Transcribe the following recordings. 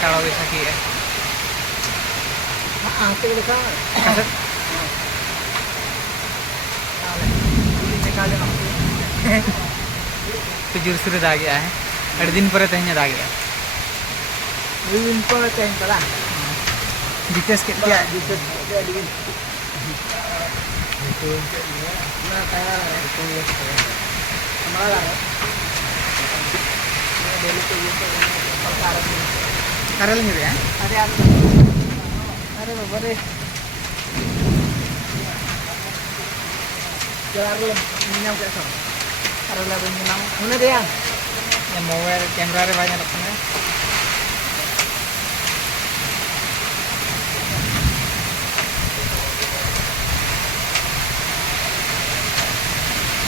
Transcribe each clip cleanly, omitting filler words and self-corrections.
kalau bisa kia. Itu bisa. तो जोर से आ गया है अड़े दिन पर तेज आ गया डिटेल्स के क्या karel gitu ya Aduh, boleh. Jalan minyak kayak so. Ada lagi minyak. Mana dia? yang mobile kamera banyak rupanya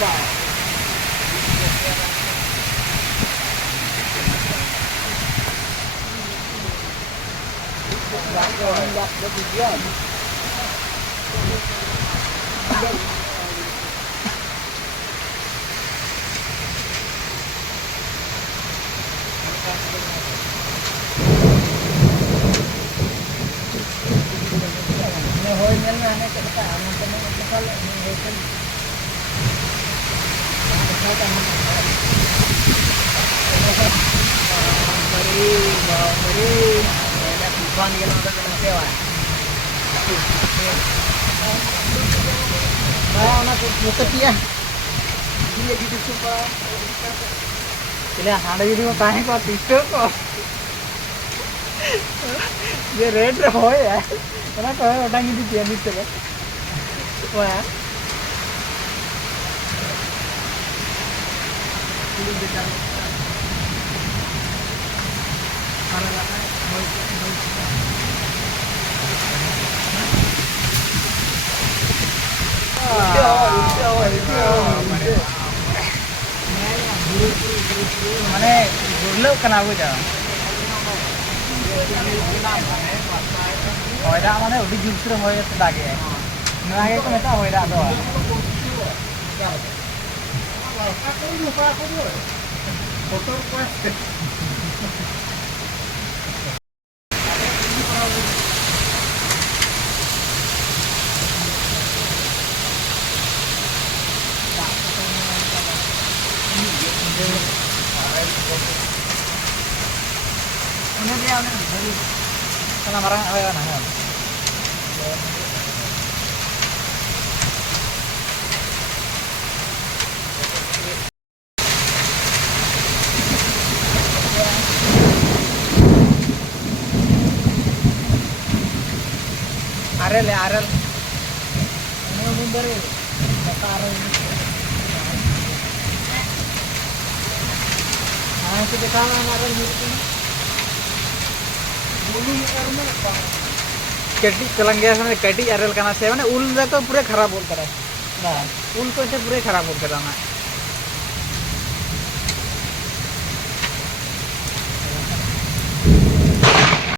Wow. Enggak ada tujuan. ada jadi mau tanya kok TikTok kok dia red roh ya kenapa orang itu dia gitu kan wah Mane गुरलो कना बुझा होयदा माने उडी जुसरे होय त दागे ना के को मेता होयदा दो Una dia una kana marang awe na ha arel ini mundur bakar itu देखा arel gitu कटी चलन गया समय कटी अरल करना से माने उल तो पूरे खराब बोल करा ना उल को से पूरे खराब बोल करा ना